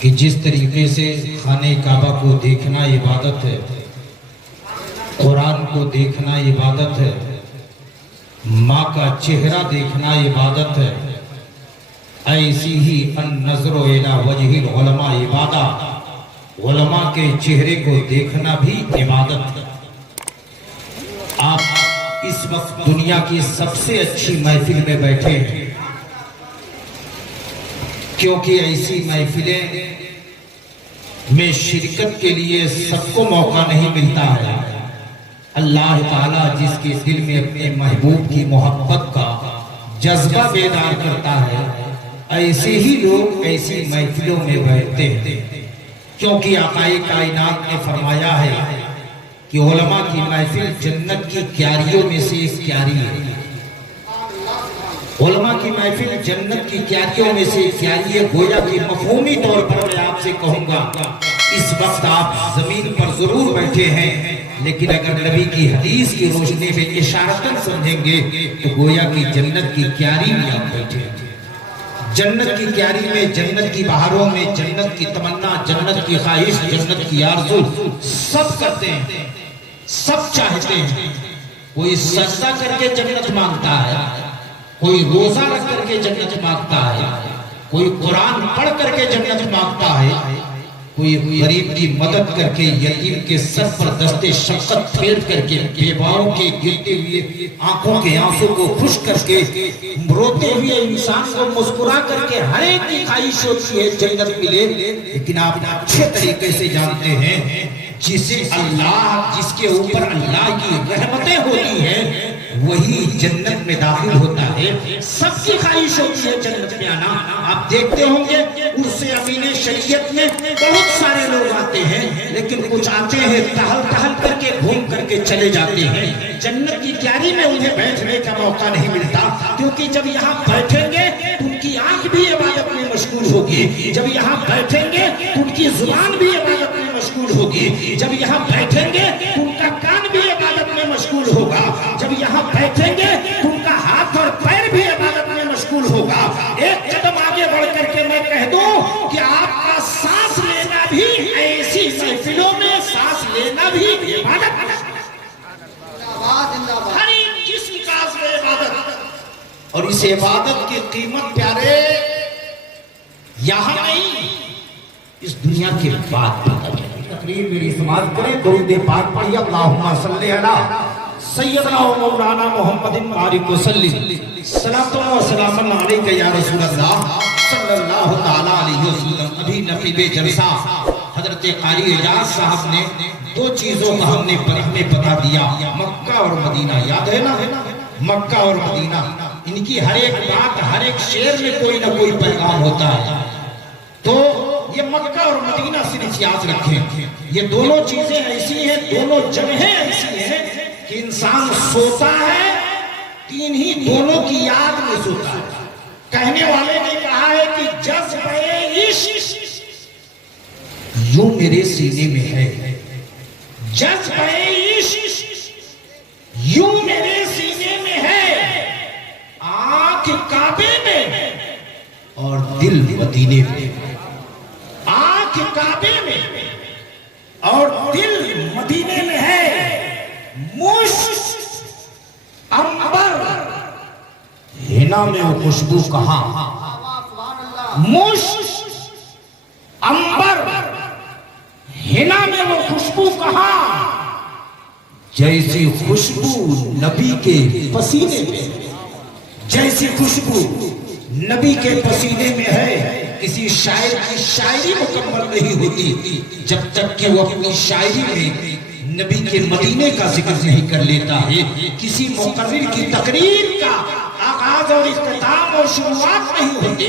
کہ جس طریقے سے خانہ کعبہ کو دیکھنا عبادت ہے، قرآن کو دیکھنا عبادت ہے، ماں کا چہرہ دیکھنا عبادت ہے، ایسی ہی النظر الی وجہ العلماء عبادت، علماء کے چہرے کو دیکھنا بھی عبادت ہے۔ آپ اس وقت دنیا کی سب سے اچھی محفل میں بیٹھے ہیں، کیونکہ ایسی محفلیں میں شرکت کے لیے سب کو موقع نہیں ملتا ہے۔ اللہ تعالیٰ جس کے دل میں اپنے محبوب کی محبت کا جذبہ بیدار کرتا ہے، ایسے ہی لوگ ایسی محفلوں میں بیٹھتے ہیں، کیونکہ آقا کائنات نے فرمایا ہے کہ علماء کی محفل جنت کی کیاریوں میں سے ایک کیاری ہے۔ علماء کی محفل جنت کی کیاریوں میں سے ایک کیاری ہے۔ گویا کہ مفہومی طور پر میں آپ سے کہوں گا، اس وقت آپ زمین پر ضرور بیٹھے ہیں، لیکن اگر نبی کی حدیث کی روشنی میں اشارتاً سمجھیں گے تو گویا کہ جنت کی کیاری میں آپ بیٹھے ہیں۔ جنت کی کیاری میں، جنت کی بہاروں میں، جنت کی تمنا، جنت کی خواہش، جنت کی آرزو سب کرتے ہیں، سب چاہتے ہیں۔ کوئی سجدہ کر کے جنت مانگتا ہے، کوئی روزہ رکھ کر کے جنت مانگتا ہے، کوئی قرآن پڑھ کر کے جنت مانگتا ہے، کوئی غریب کی مدد کر کے، یتیم کے سر پر دست شفقت پھیر کر کے، بیواؤں کے گرتے ہوئے آنکھوں کے آنسوں کو خشک کر کے، روتے ہوئے انسان کو مسکرا کر کے، ہر ایک کی خواہش ہوتی ہے جنت ملے۔ لیکن آپ اچھے طریقے سے جانتے ہیں، جسے اللہ، جس کے اوپر اللہ کی رحمتیں ہوتی ہیں، وہی جنت میں داخل ہوتا ہے۔ سب کی خواہش ہوتی ہے جنت میں آنا۔ آپ دیکھتے ہوں گے عرص امین شریعت میں بہت سارے لوگ آتے ہیں، لیکن کچھ آتے ہیں ٹہل ٹہل کر کے، گھوم کر کے چلے جاتے ہیں۔ جنت کی کیاری میں انہیں بیٹھنے کا موقع نہیں ملتا، کیونکہ جب یہاں بیٹھیں گے تو ان کی آنکھ بھی عبادت میں مشغول ہوگی، جب یہاں بیٹھیں گے تو ان کی زبان بھی عبادت میں مشغول ہوگی، جب یہاں بیٹھیں گے تو ان کا کان بھی عبادت میں مشغول ہوگا، جب یہاں بیٹھیں گے تو ان کا ہاتھ اور پیر بھی عبادت میں مشغول ہوگا۔ ایک قدم آگے بڑھ کر کے میں کہہ دوں کہ آپ کا سانس لینا بھی ایسی محفلوں میں سانس لینا بھی عبادت ہے۔ ہر ایک جسم کا عضو عبادت، اور اس عبادت کی قیمت پیارے یہاں نہیں، اس دنیا کے بعد پتہ چلے۔ تقریر میری سماعت کریں، درود پاک پڑھیے، اللہم صلی علی سیدنا و مولانا محمد بارک وسلم، صلاۃ و سلام علیک یا رسول اللہ صلی اللہ تعالی علیہ وسلم۔ ابھی نقیب جلسہ حضرت قاری اعجاز صاحب نے دو چیزوں کا ہمیں بتا دیا، مکہ اور مدینہ۔ یاد ہے نا، مکہ اور مدینہ، ان کی ہر ایک بات، ہر ایک شعر میں کوئی نہ کوئی پیغام ہوتا ہے۔ تو یہ مکہ اور مدینہ صرف یاد رکھیں، یہ دونوں چیزیں ایسی ہیں، دونوں جگہیں ایسی ہیں کہ انسان سوتا ہے، تین ہی دونوں کی یاد میں سوتا ہے۔ کہنے والے نے کہا ہے کہ جذبۂ عشق یوں میرے سینے میں ہے، جذبۂ عشق یوں میرے سینے میں ہے، آنکھ کعبے میں اور دل مدینے میں، آنکھ کعبے میں اور دل مدینے میں ہے۔ مشک عنبر ہنا میں وہ خوشبو کہاں، مشک عنبر ہنا میں وہ خوشبو کہاں، جیسی خوشبو نبی کے پسینے میں، جیسی خوشبو نبی کے پسینے میں ہے۔ کسی شاعر کی شاعری مکمل نہیں ہوتی جب تک کہ وہ اپنی شاعری میں نبی کے مدینے کا ذکر نہیں کر لیتا ہے۔ کسی مقرر کی تقریر کا آغاز اور اختتام اور شروعات نہیں ہوتے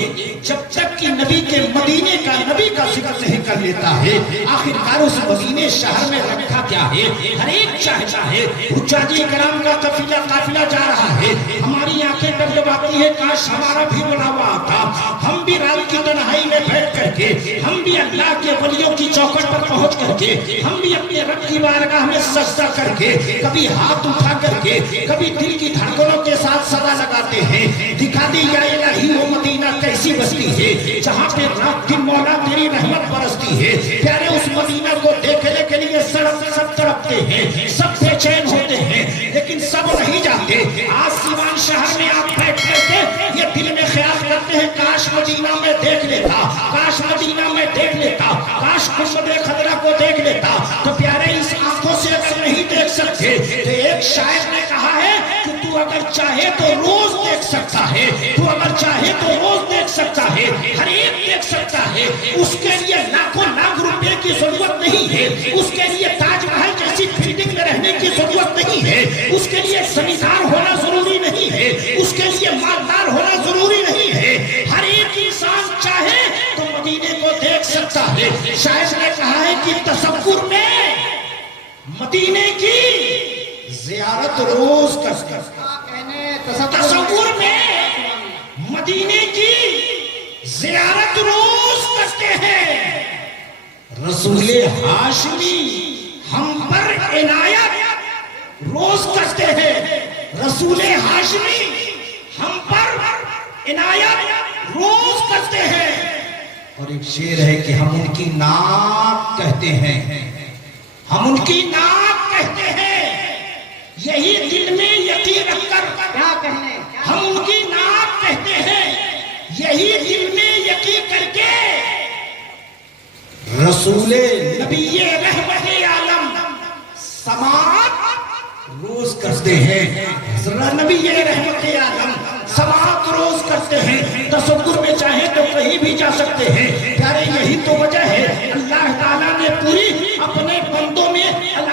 جب تک کہ نبی کے مدینے کا، نبی کا ذکر نہیں کر لیتا ہے۔ آخرکار اس مدینے شہر میں رکھا کیا ہے، ہر ایک چاہتا ہے۔ حجاج کرام کا قافلہ جا رہا ہے، ہماری آنکھیں پر جب آتی ہے کاش ہمارا بھی بنا ہوا آتا، ہم بھی رات کی تنہائی میں بیٹھ کر کے، ہم بھی اللہ کے ولیوں کی چوکھٹ پر پہنچ کر کے، ہم بھی اپنے رب کی بارگاہ میں سجدہ کر کے، کبھی ہاتھ اٹھا کر کے، کبھی دل کی دھڑکنوں کے ساتھ صدا لگاتے ہیں، دکھا دی یا الہی وہ مدینہ کیسی بستی ہے جہاں پہ رات دن مولا تیری رحمت تڑپتے ہیں، سب بے چین ہوتے ہیں، لیکن سب نہیں جاتے۔ آج سیوان شہر میں آپ بیٹھ کر کے یہ دل میں خیال کرتے ہیں کاش مدینہ میں دیکھ لیتا، کاش مدینہ میں دیکھ لیتا، کاش گنبد خضرا کو دیکھ لیتا۔ تو پیارے اس آنکھوں سے اگر نہیں دیکھ سکتے تو ایک شاعر نے کہا ہے کہ تو اگر چاہے تو روز دیکھ سکتا ہے، تو اگر چاہے تو روز دیکھ سکتا ہے، ہر ایک دیکھ سکتا ہے۔ اس کے لیے لاکھوں لاکھ روپے کی ضرورت نہیں ہے، اس کے لیے تاج محل جیسی بلڈنگ میں رہنے کی ضرورت نہیں ہے، اس کے لیے زمیندار ہونا ضروری نہیں ہے، اس کے لیے مالدار ہونا ضروری نہیں ہے۔ ہر ایک انسان چاہے تو مدینے کو دیکھ سکتا ہے۔ شاعر نے کہا ہے کہ تصور میں مدینے کی زیارت روز کر، تصور میں مدینے کی زیارت روز کرتے ہیں۔ رسول ہاشمی ہم پر عنایت روز کرتے ہیں، رسول ہاشمی ہم پر عنایت روز کرتے ہیں۔ اور ایک شعر ہے کہ ہم ان کی نعت کہتے ہیں، ہم ان کی نعت کہتے ہیں، یہی دل میں یقین رکھ کر کیا کہنے، ہم ان کی نعت کہتے ہیں، یہی دل میں یقین کر کے رسول نبی رحمت عالم سماعت روز کرتے ہیں، نبی رحمت عالم سماعت روز کرتے ہیں۔ تصور میں چاہے تو کہیں بھی جا سکتے ہیں۔ پیارے یہی تو وجہ ہے اللہ تعالیٰ نے پوری اپنے بندوں میں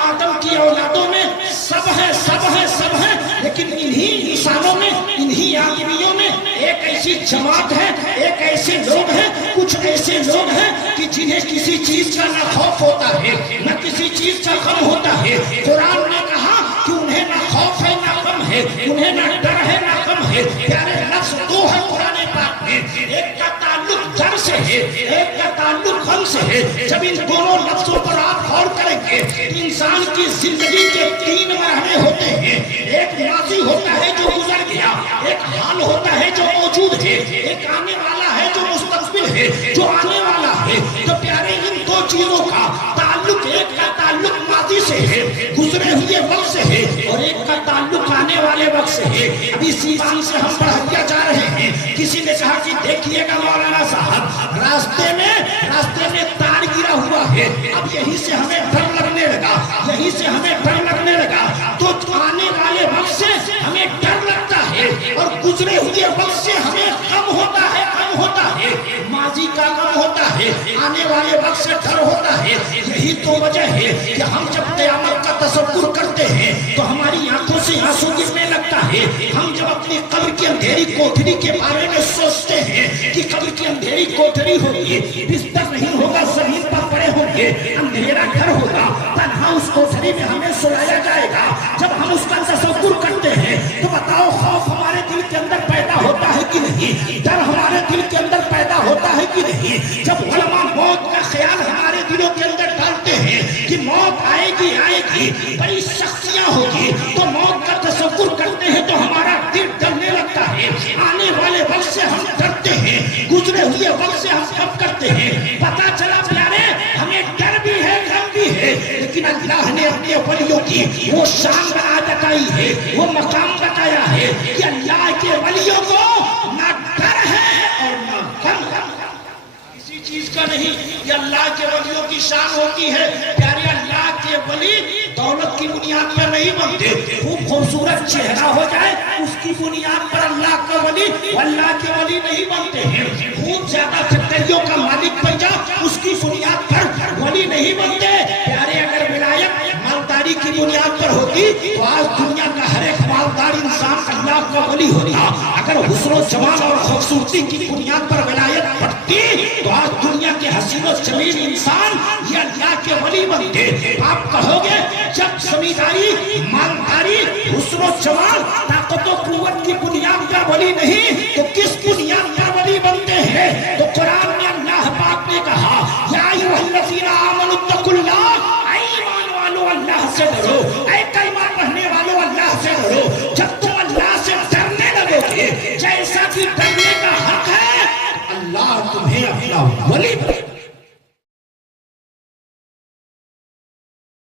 آدم کی اولادوں میں سب ہے، سب ہے، سب ہے، لیکن انہی انسانوں میں، انہی آدمیوں میں ایک ایسی جماعت ہے، ایک ایسے لوگ ہیں، کچھ ایسے لوگ ہیں کہ جنہیں کسی چیز کا نہ خوف ہوتا ہے، نہ کسی چیز کا غم ہوتا ہے۔ قرآن نے کہا کہ انہیں نہ خوف ہے نہ غم ہے، انہیں نہ ڈر ہے نہ غم ہے۔ پیارے لفظ دو ہے قرآن پاک میں، ایک کا تعلق ڈر سے ہے، ایک کا تعلق غم سے ہے۔ جب ان دونوں لفظوں پر آپ غور کریں گے، انسان کی زندگی کے تین مرحلے ہوتے ہیں۔ ایک ماضی ہوتا ہے جو گزر گیا، ایک حال ہوتا ہے جو موجود ہے، ایک آنے والا ہے جو مستقبل ہے، جو آنے والا ہے۔ تو پیارے ان دو چیزوں کا تعلق، ایک کا تعلق ماضی سے ہے، گزرے ہوئے وقت سے ہے، اور ایک کا تعلق آنے والے وقت سے ہے۔ ابھی سیوان سے ہم بڑھیا جا رہے ہیں، کسی نے کہا کہ دیکھیے گا مولانا صاحب راستے میں تار گرا ہوا ہے، اب یہیں سے ہمیں ڈر لگنے لگا، یہیں سے ہمیں ڈر لگنے لگا۔ تو آنے والے وقت سے ہمیں ڈر لگتا ہے اور گزرے ہوئے وقت سے ہمیں غم ہوتا ہے، غم ہوتا ہے، ماضی کا غم ہوتا ہے، آنے والے وقت سے ڈر ہوتا ہے۔ یہی تو وجہ ہے کہ ہم جب قیامت کا تصور کرتے ہیں تو ہماری آنکھوں سے آنسو گرنے لگتا ہے۔ ہم جب اپنی قبر کی اندھیری کوٹھری کے بارے میں سوچتے ہیں کہ قبر کی اندھیری کوٹھری ہوگی، بستر نہیں ہوگا، زمین پر پڑے ہوں گے، اندھیرا گھر ہوگا، تنہا اس کوٹھری میں ہمیں سلایا جائے گا۔ جب ہم اس کا تصور کرتے ہیں تو بتاؤ خوف ہمارے دل کے اندر پیدا ہوتا ہے کہ نہیں، ڈر ہمارے دل کے اندر پیدا ہوتا ہے کہ نہیں۔ جب علماء موت کا خیال ہمارے دلوں کے اندر ڈالتے ہیں کہ موت آئے گی، آئے گی، بڑی سختیاں ہوگی، تو موت کا تصور کرتے ہیں تو ہمارا دل ڈرنے لگتا ہے۔ آنے والے وقت سے ہم ڈرتے ہیں، گزرے ہوئے وقت سے ہم غم کرتے ہیں۔ پتا چلا پیارے ہمیں ڈر بھی ہے، غم بھی ہے، لیکن اللہ نے اپنے ولیوں کی وہ شان بتائی ہے، وہ مقام بتایا ہے کہ اللہ کے ولیوں کو نہ ڈر ہے اور نہ غم، کسی چیز کا نہیں۔ یہ اللہ کے ولیوں کی شان ہوتی ہے۔ پیارے اللہ کے ولی دولت کی بنیاد پر نہیں بنتے، خوب خوبصورت چہرہ ہو جائے اس کی بنیاد پر اللہ کا ولی، اللہ کے ولی نہیں بنتے ہیں۔ خوب زیادہ فیکٹریوں کا مالک بن جا اس کی بنیاد پر ولی نہیں بنتے۔ پیارے اگر ولایت مالداری کی بنیاد پر ہوتی تو آج دنیا کا ہر ایک مالدار انسان اللہ کا ولی ہوتا۔ اگر حسن و جمال اور خوبصورتی کی بنیاد پر ولایت بڑھتی تو آج دنیا کے حسین و جمیل انسان یہ اللہ کے ولی بنتے۔ آپ کہو گے جب زمینداری، مالداری، حسن و جمال، طاقت و قوت کی بنیاد پر ولی نہیں تو کس بنیاد پر ولی بنتے ہیں؟ تو قرآن میں اللہ پاک نے کہا یا ایھا الذین آمنوا اتقوا اللہ، اے ایمان والو اللہ سے ڈرو، اے ایمان رہنے والو اللہ سے ڈرو۔ جب تم اللہ سے ڈرنے لگو گے جیسا کہ ڈرنے کا حق ہے، اللہ تمہیں اپنا ولی